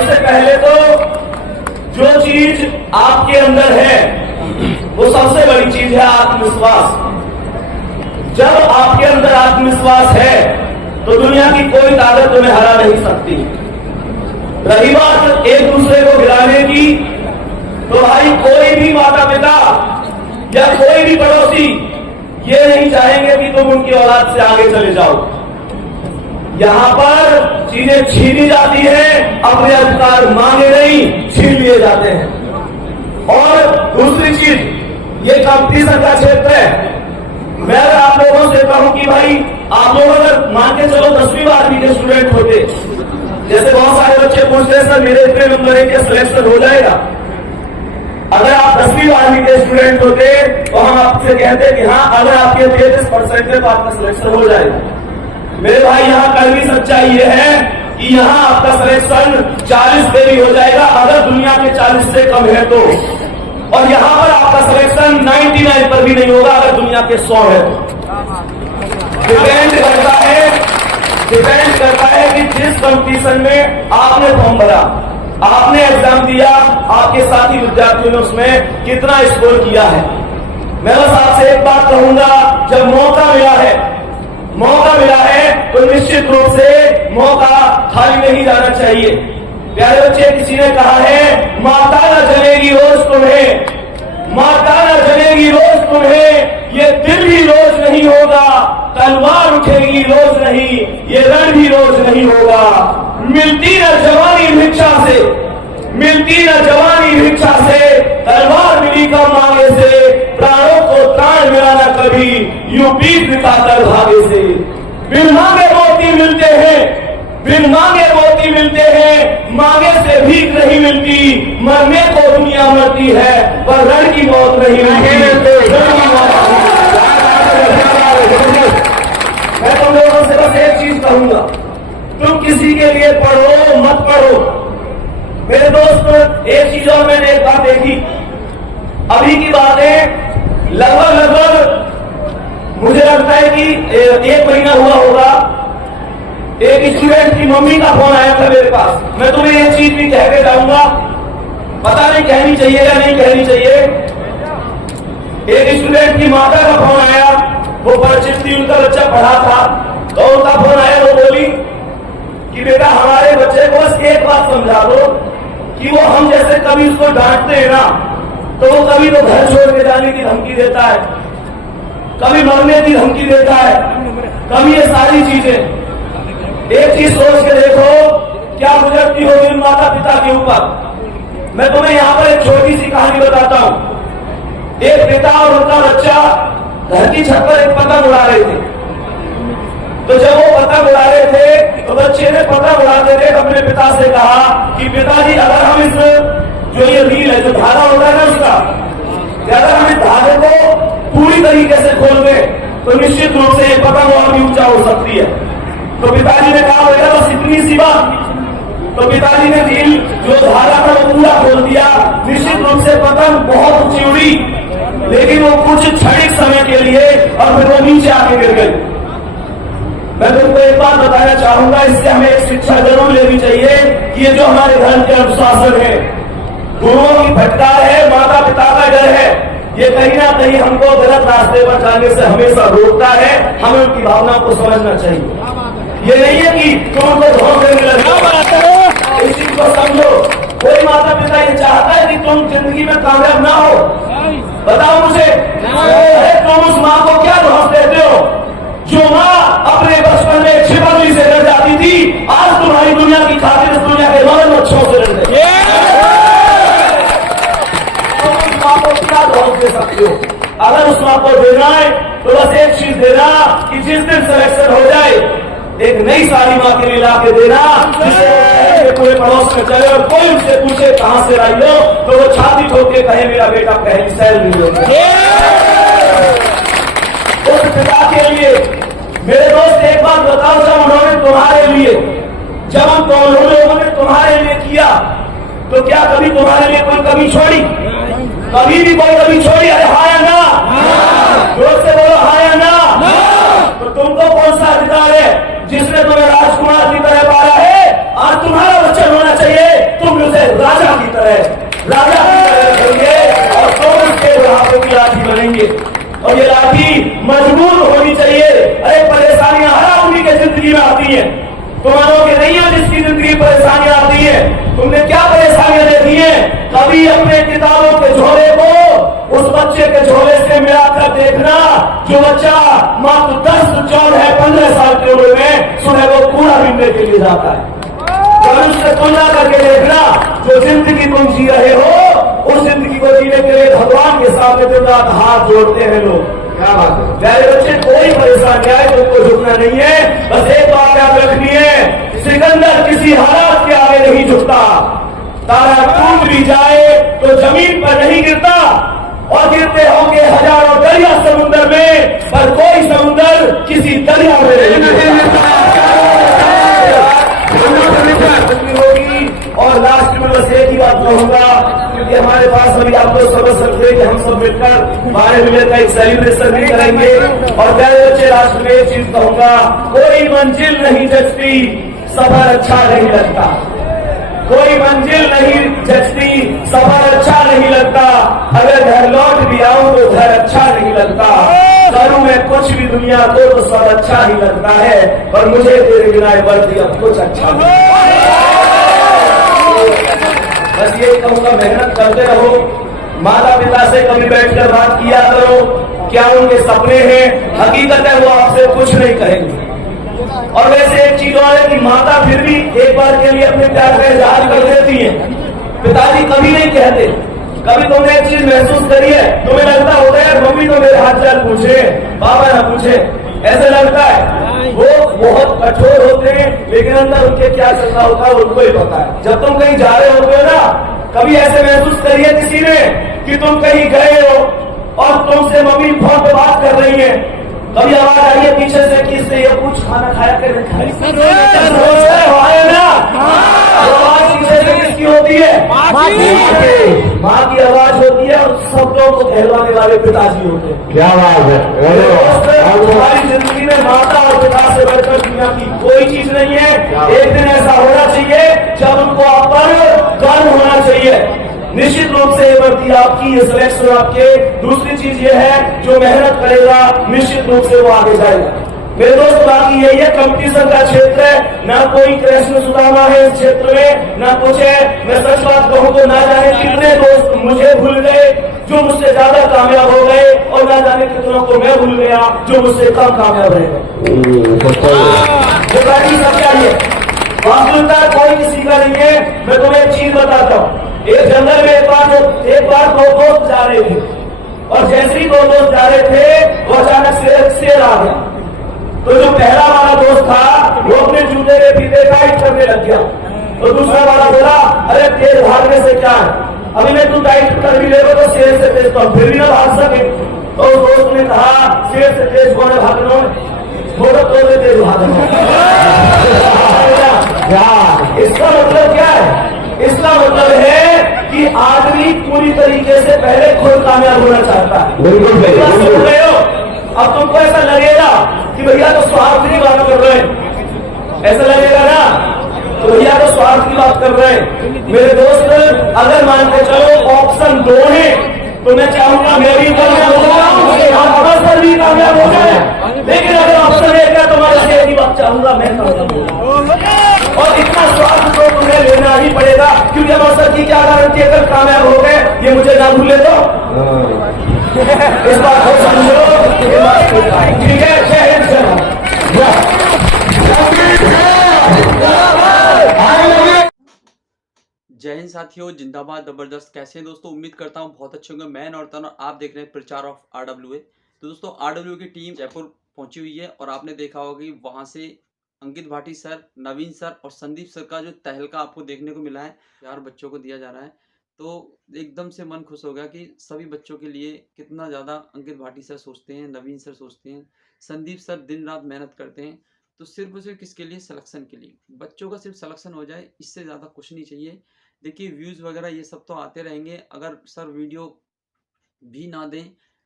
सबसे पहले तो जो चीज आपके अंदर है वो सबसे बड़ी चीज है आत्मविश्वास। जब आपके अंदर आत्मविश्वास है तो दुनिया की कोई ताकत तुम्हें हरा नहीं सकती। रही बात एक दूसरे को गिराने की, तो भाई कोई भी माता पिता या कोई भी पड़ोसी ये नहीं चाहेंगे कि तुम उनकी औलाद से आगे चले जाओ। यहां पर चीजें छीनी जाती है, अपने अधिकार मांगे नहीं, छीन लिए जाते हैं। और दूसरी चीज, ये कंपटीशन का क्षेत्र है। मैं अगर आप लोगों से कहूं कि भाई आप लोग अगर मान के चलो 10वीं 12वीं के स्टूडेंट होते, जैसे बहुत सारे बच्चे पूछते हैं सर मेरे इतने नंबर है क्या सिलेक्शन हो जाएगा। अगर आप 10वीं 12वीं के स्टूडेंट होते तो हम आपसे कहते कि हाँ अगर आपके 33% है तो आपका सिलेक्शन हो जाएगा। मेरे भाई यहाँ कड़वी सच्चाई ये है कि यहाँ आपका सिलेक्शन 40 पे भी हो जाएगा अगर दुनिया के 40 से कम है तो, और यहाँ पर आपका सिलेक्शन 99 पर भी नहीं होगा अगर दुनिया के 100 है तो। डिपेंड करता है कि जिस कंपटीशन में आपने फॉर्म भरा, आपने एग्जाम दिया, आपके साथी विद्यार्थियों ने उसमें कितना स्कोर किया है। मैं बस आपसे एक बात कहूंगा, जब मौका मिला है तो निश्चित रूप से मौका खाली नहीं जाना चाहिए। प्यारे बच्चे, किसी ने कहा है माता न जलेगी रोज तुम्हें, माता न जलेगी रोज तुम्हें, ये दिल भी रोज नहीं होगा, तलवार उठेगी रोज नहीं, ये रण भी रोज नहीं होगा। मिलती न जवानी भिक्षा से, मिलती न जवानी भिक्षा से, तलवार मिली कम मांगे से, प्राणों को प्राण मिला न कभी, यूं बीच बिताकर भागे से। बिन मांगे मोती मिलते हैं, बिन मांगे मोती मिलते हैं, मांगे से भीख नहीं मिलती, मरने को दुनिया मरती है पर रण की मौत नहीं मिलती। मैं तुम लोगों से बस एक चीज कहूंगा, तुम किसी के लिए पढ़ो मत पढ़ो। मेरे दोस्त, एक चीज और मैंने एक बात देखी, अभी की बात है, लगभग मुझे लगता है कि 1 महीना हुआ होगा, एक स्टूडेंट की मम्मी का फोन आया था मेरे पास। मैं तुम्हें ये चीज भी कह के जाऊंगा, पता नहीं कहनी चाहिए या नहीं कहनी चाहिए। एक स्टूडेंट की माता का फोन आया, वो परिचित थी, उनका बच्चा पढ़ा था, तो उनका फोन आया, वो बोली कि बेटा हमारे बच्चे को बस एक बात समझा दो कि वो हम जैसे कभी उसको डांटते हैं ना तो वो कभी तो घर छोड़ के जाने की धमकी देता है, कभी मरने की धमकी देता है, कभी ये सारी चीजें। एक चीज सोच के देखो क्या गुजरती होगी उन माता पिता के ऊपर। मैं तुम्हें यहाँ पर एक छोटी सी कहानी बताता हूँ। एक पिता और उनका बच्चा घर की छत पर एक पतंग उड़ा रहे थे। तो जब वो पतंग उड़ा रहे थे तो बच्चे ने पतंग उड़ाते थे अपने पिता से कहा कि पिताजी अगर हम इस जो ये रील है, जो धागा होता है ना उसका, अगर हम इस धागे को पूरी तरीके से खोल दें तो निश्चित रूप से ये पतंग और भी ऊंचा हो सकती है। तो पिताजी ने कहा बेटा बस इतनी सी बात। तो पिताजी ने रील जो धागा था वो पूरा खोल दिया। निश्चित रूप से पतंग बहुत ऊंची उड़ी, लेकिन वो कुछ क्षणिक समय के लिए और फिर वो नीचे आके गिर गई। मैं तुमको एक बात बताना चाहूंगा, इससे हमें एक शिक्षा जरूर लेनी चाहिए कि ये जो हमारे धर्म के अनुशासन है, गुरुओं की फटकार है, माता पिता का डर है, ये कहीं ना कहीं हमको गलत रास्ते पर जाने से हमेशा रोकता है। हमें उनकी भावनाओं को समझना चाहिए। ये नहीं है कि तुम उनको धोखा देने लगे, इस चीज को समझो। कोई माता पिता ये चाहता है कि तुम जिंदगी में कामयाब ना हो। बताओ मुझे, तुम उस माँ को क्या धोखा देते हो जो माँ अपने बचपन में छिपकली से डर जाती थी, आज तुम्हारी दुनिया की खातिर इस दुनिया के मरण बच्चों से डर दे। तुम उस माँ को क्या धोखा दे सकते हो? अगर उस माँ को देना है तो बस एक चीज देना कि जिस दिन सिलेक्शन हो जाए एक नई साड़ी माँ के लिए ला के देना, जिसे पूरे पड़ोस में चले और कोई उससे पूछे कहां से लाई हो तो वो छाती ठोक के कहे मेरा बेटा पहली सैल नहीं होगा। उस पिता के लिए मेरे दोस्त एक बात बताओ, जब उन्होंने तुम्हारे लिए, जब हम दोनों लोगों ने तुम्हारे लिए किया तो क्या कभी तुम्हारे लिए कोई कमी छोड़ी? कभी भी कोई कमी छोड़ी? अरे हाँ या ना? जोर से बोलो हाँ या ना? तो तुमको कौन सा अधिकार है जिसने तुम्हें राजकुमार की तरह पाला है? आज तुम्हारा बच्चा होना चाहिए राजा की तरह रखेंगे और तुम उसके बुढ़ापे की लाठी बनेंगे। और ये लाठी मजबूत होनी चाहिए। अरे परेशानियां हर आदमी के जिंदगी में आती है, तुम्हारों के नहीं है जिसकी जिंदगी परेशानियां आती है। तुमने क्या परेशानियां देखी है? कभी अपने किताबों के झोले को उस बच्चे के झोले से मिलाकर देखना जो बच्चा मात्र 10, 14, 15 साल की उम्र में सुबह वो कूड़ा बीनने के लिए जाता है। और उससे तुलना करके देखना जो जिंदगी तुम जी रहे हो, उस जिंदगी को जीने के लिए भगवान के सामने दिन रात हाथ जोड़ते हैं लोग। क्या बात है प्यारे बच्चे, कोई परेशानी आए तुमको झुकना नहीं है। बस एक बात याद रखनी है, सिकंदर किसी हालात के आगे नहीं झुकता। तारा टूट भी जाए तो जमीन पर नहीं गिरता, और गिरते होंगे हजारों दरिया समुद्र में, पर कोई समुद्र किसी दरिया में नहीं होगी। और लास्ट में बस एक ही बात कहूंगा, क्योंकि हमारे पास अभी आप लोग समझ सकते हैं कि हम सब मिलकर 12 मिनट का एक सेलिब्रेशन भी करेंगे। और प्यारे बच्चे, लास्ट में एक चीज कहूंगा, कोई मंजिल नहीं जचती, सफर अच्छा नहीं लगता। कोई मंजिल नहीं जचती, सफर अच्छा नहीं लगता। अगर घर लौट भी आऊं तो घर अच्छा नहीं लगता। करूं मैं कुछ भी दुनिया को तो सब अच्छा ही लगता है, पर मुझे तेरे बिना बढ़ती अब कुछ अच्छा नहीं। बस ये कहूंगा, मेहनत करते रहो, माता पिता से कभी बैठकर बात किया करो, क्या उनके सपने हैं। हकीकत है वो आपसे कुछ नहीं कहेंगे। और वैसे एक चीज और है कि माता फिर भी एक बार के लिए अपने प्यार का इजहार कर देती है, पिताजी कभी नहीं कहते। कभी तुमने एक चीज महसूस करी है, तुम्हें लगता होता है मम्मी तो मेरे हाथ चाल पूछे, पापा ना पूछे, ऐसे लगता है। वो बहुत कठोर होते हैं, लेकिन अंदर उनके क्या चल रहा होता है उनको ही पता है। जब तुम कहीं जा रहे होते हो ना, कभी ऐसे महसूस करिए किसी ने कि तुम कहीं गए हो और तुमसे मम्मी फोन पे बात कर रही है, कभी आवाज आई है पीछे से कि इससे ये कुछ खाना खाया कर ना, आवाज पीछे से किसकी होती है? माँ की आवाज होती है, और शब्दों को कहलवाने वाले पिताजी होते हैं। क्या बात है, तुम्हारी जिंदगी में माता और पिता से बढ़कर दुनिया की कोई चीज नहीं है। एक दिन ऐसा होना चाहिए जब उनको आप पर गर्व होना चाहिए। निश्चित रूप से ये भर्ती आपकी, ये सिलेक्शन आपके। दूसरी चीज ये है, जो मेहनत करेगा निश्चित रूप से वो आगे जाएगा। मेरे दोस्त, बाकी यही है, कंपटीशन का क्षेत्र है, ना कोई कृष्ण सुदामा है इस क्षेत्र में, ना कुछ है। मैं सच बात कहूँ तो ना जाने कितने दोस्त मुझे भूल गए जो मुझसे ज्यादा कामयाब हो गए, और ना जाने कितनों को मैं भूल गया जो मुझसे कम कामयाब रहे। सब चाहिए, वास्तविकता कोई किसी का नहीं है। मैं तुम्हें एक चीज बताता हूँ, एक जंगल में एक बार दो दोस्त जा रहे थे, और जैसे ही दो दोस्त जा रहे थे वो अचानक से एक शेर आ गया। तो जो पहला वाला दोस्त था वो अपने जूते के फीते टाइट करने लग गया, तो दूसरा वाला बोला, अरे तेज भागने से क्या है, अभी मैं तू टाइट कर भी ले तो शेर से तेज तो फिर भी ना भाग सके। तो उस दोस्त ने कहा, शेर से तेज कौन है भागना, बोलो तो तेज भागना। इसका मतलब क्या है? इसका मतलब है कि आदमी पूरी तरीके से पहले खुद कामयाब होना चाहता है। बिल्कुल सुन रहे हो? अब तुमको ऐसा लगेगा कि भैया तो स्वार्थ की बात कर रहे हैं, ऐसा लगेगा ना, तो भैया तो स्वार्थ की बात कर रहे हैं। मेरे दोस्त, अगर मान के चलो ऑप्शन 2 है, तो मैं चाहूंगा मैं भी कामयाब हो जाऊं, सर भी कामयाब हो जाए। लेकिन अगर ऑप्शन 1 है तो मैं शेर की बात चाहूंगा मैं कामयाब हो जाऊं। और इतना स्वार्थ तो तुम्हें लेना ही पड़ेगा, क्योंकि अब सर की क्या गारंटी, अगर कामयाब हो गए ये मुझे ना भूले तो इस बात को समझो। ठीक है, जय हिंद जय हिंद साथियों, जिंदाबाद जबरदस्त। कैसे हैं दोस्तों? उम्मीद करता हूँ बहुत अच्छे होंगे। मैं नॉर्थन और आप देख रहे हैं प्रचार ऑफ RWA। तो दोस्तों, RWA की टीम जयपुर पहुंची हुई है, और आपने देखा होगा कि वहां से अंकित भाटी सर, नवीन सर और संदीप सर का जो तहलका आपको देखने को मिला है, प्यार बच्चों को दिया जा रहा है, तो एकदम से मन खुश हो गया कि सभी बच्चों के लिए कितना ज़्यादा अंकित भाटी सर सोचते हैं, नवीन सर सोचते हैं, संदीप सर दिन रात मेहनत करते हैं। तो सिर्फ और सिर्फ किसके लिए? सिलेक्शन के लिए। बच्चों का सिर्फ सिलेक्शन हो जाए, इससे ज़्यादा कुछ नहीं चाहिए। देखिए, व्यूज़ वगैरह ये सब तो आते रहेंगे, अगर सर वीडियो भी ना दें,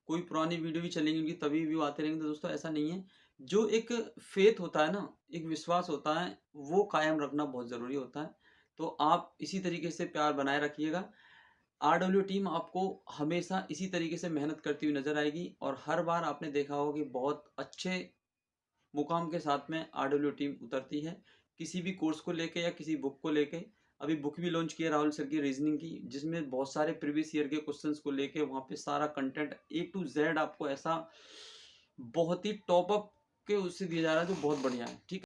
कोई पुरानी वीडियो भी चलेंगी उनकी तभी व्यू आते रहेंगे। तो दोस्तों, ऐसा नहीं है। जो एक फेथ होता है ना, एक विश्वास होता है, वो कायम रखना बहुत ज़रूरी होता है। तो आप इसी तरीके से प्यार बनाए रखिएगा। आरडब्ल्यू टीम आपको हमेशा इसी तरीके से मेहनत करती हुई नजर आएगी और हर बार आपने देखा होगा कि बहुत अच्छे मुकाम के साथ में आरडब्ल्यू टीम उतरती है किसी भी कोर्स को लेके या किसी बुक को लेके। अभी बुक भी लॉन्च किया राहुल सर की रीजनिंग की, जिसमें बहुत सारे प्रीवियस ईयर के क्वेश्चंस को लेके वहाँ पे सारा कंटेंट A to Z आपको ऐसा बहुत ही टॉप अप के उससे दिया जा रहा है जो बहुत बढ़िया है। ठीक है।